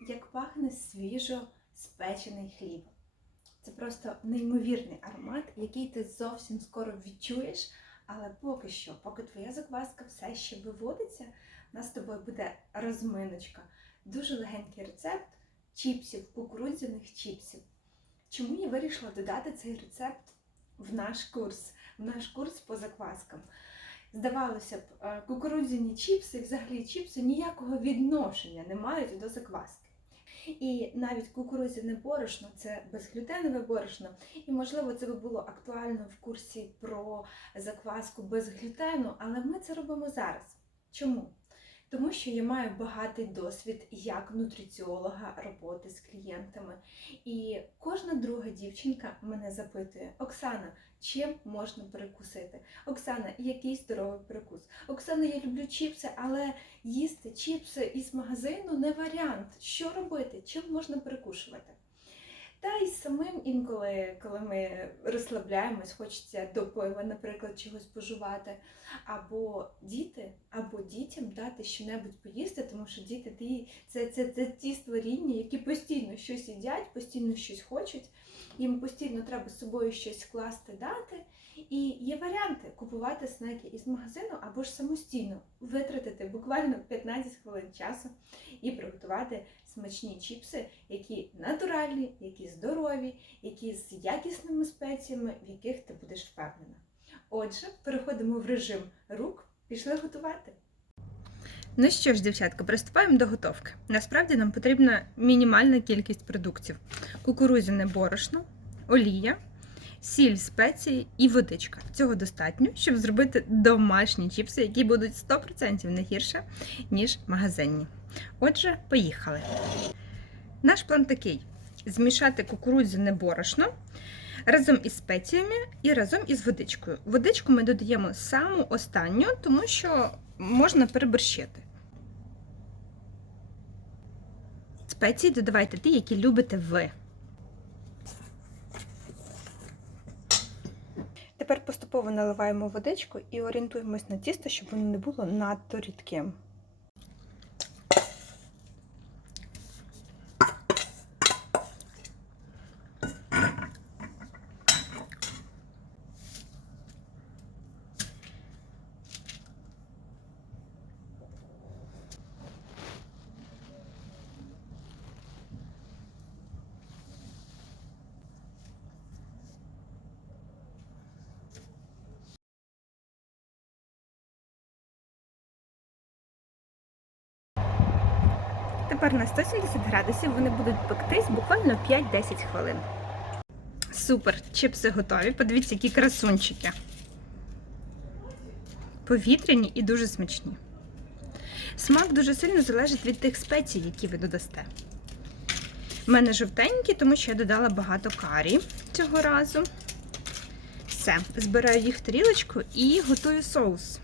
як пахне свіжо спечений хліб. Це просто неймовірний аромат, який ти зовсім скоро відчуєш, але поки що, поки твоя закваска все ще виводиться, у нас з тобою буде розминочка. Дуже легенький рецепт чіпсів, кукурудзяних чіпсів. Чому я вирішила додати цей рецепт в наш курс, в наш курс по закваскам? Здавалося б, е, кукурудзяні чіпси, взагалі чіпси ніякого відношення не мають до закваски. І навіть кукурудзяне борошно це безглютенове борошно. І можливо це би було актуально в курсі про закваску без глютену, але ми це робимо зараз. Чому? Тому що я маю багатий досвід як нутриціолога роботи з клієнтами. І кожна друга дівчинка мене запитує: Оксана, чим можна перекусити? Оксана, який здоровий перекус? Оксана, я люблю чіпси, але їсти чіпси із магазину не варіант. Що робити? Чим можна перекушувати? Та й самим інколи, коли ми розслабляємось, хочеться до пива, наприклад, чогось пожувати, або діти, або дітям дати щонебудь поїсти, тому що діти ті, це, це, це ті створіння, які постійно щось їдять, постійно щось хочуть. Їм постійно треба з собою щось скласти, дати. І є варіанти купувати снеки із магазину або ж самостійно витратити буквально 15 хвилин часу і приготувати смачні чіпси, які натуральні, які здорові, які з якісними спеціями, в яких ти будеш впевнена. Отже, переходимо в режим рук, пішли готувати. Ну що ж, дівчатка, приступаємо до готовки. Насправді нам потрібна мінімальна кількість продуктів: кукурузяне борошно, олія, сіль, спеції і водичка. Цього достатньо, щоб зробити домашні чіпси, які будуть 100% не гірше, ніж магазинні. Отже, поїхали. Наш план такий: змішати кукурудзяне борошно разом із спеціями і разом із водичкою. Водичку ми додаємо саму останню, тому що можна переборщити. Спеції додавайте ті, які любите ви. Тепер поступово наливаємо водичку і орієнтуємось на тісто, щоб воно не було надто рідким. Тепер на 170 градусів вони будуть пектись буквально 5-10 хвилин. Супер, чипси готові. Подивіться, які красунчики. Повітряні і дуже смачні. Смак дуже сильно залежить від тих спецій, які ви додасте. У мене жовтенькі, тому що я додала багато карі цього разу. Все, збираю їх в тарілочку і готую соус.